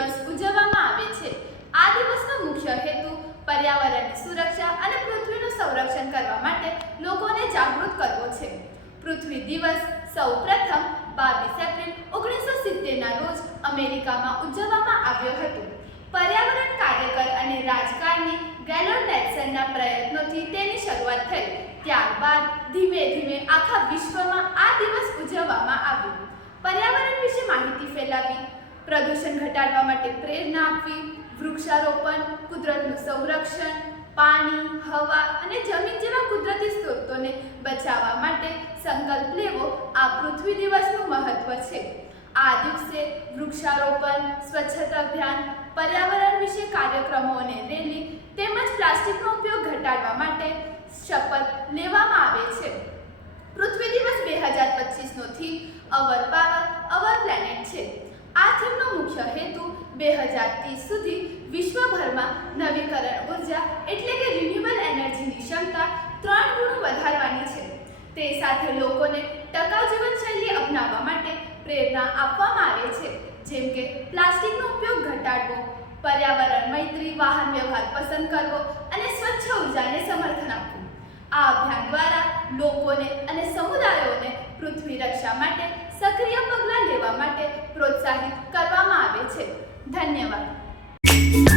દિવસ ઉજવવામાં આવે છે। આ દિવસનો મુખ્ય હેતુ પર્યાવરણની સુરક્ષા અને પૃથ્વીનું સંરક્ષણ કરવા માટે લોકોને જાગૃત કરવો છે। પૃથ્વી દિવસ સૌપ્રથમ 22 એપ્રિલ 1970ના રોજ અમેરિકામાં ઉજવવામાં આવ્યો હતો। પર્યાવરણ કાર્યકર અને રાજકારણી ગેલોર્ડ નેલ્સનના પ્રયત્નોથી તેની શરૂઆત થઈ। ત્યારબાદ ધીમે ધીમે આખા વિશ્વમાં આ દિવસ ઉજવવામાં આવ્યો। પર્યાવરણ વિશે માહિતી ફેલાવી, પ્રદૂષણ ઘટાડવા માટે પ્રેરણા આપવી, વૃક્ષારોપણ, કુદરતનું સંરક્ષણ, પાણી, હવા અને જમીન જેવા કુદરતી સ્ત્રોતોને બચાવવા માટે સંકલ્પ લેવો આ પૃથ્વી દિવસનું મહત્વ છે। આ દિવસે વૃક્ષારોપણ, સ્વચ્છતા અભિયાન, પર્યાવરણ વિશે કાર્યક્રમો અને રેલી તેમજ પ્લાસ્ટિકનો ઉપયોગ ઘટાડવા માટે શપથ લેવામાં આવે છે। પૃથ્વી દિવસ 2025નો થીમ અવર પાવર અવર પ્લેનેટ છે। આ થીમનો મુખ્ય હેતુ 2030 સુધી વિશ્વભરમાં નવીકરણ ઉર્જા એટલે કે રિન્યુએબલ એનર્જીની ક્ષમતા 3 ગણું વધારવાની છે। તે સાથે લોકોને ટકાઉ જીવનશૈલી અપનાવવા માટે પ્રેરણા આપવામાં આવે છે, જેમ કે પ્લાસ્ટિકનો ઉપયોગ ઘટાડવો, પર્યાવરણ મૈત્રી વાહન વ્યવહાર પસંદ કરવો અને સ્વચ્છ ઉર્જાને સમર્થન આપવું। આ અભિયાન દ્વારા લોકોને અને સમુદાયોને પૃથ્વી રક્ષા માટે સક્રિય પગલાં લેવા માટે પ્રોત્સાહિત કરવામાં આવે છે। ધન્યવાદ।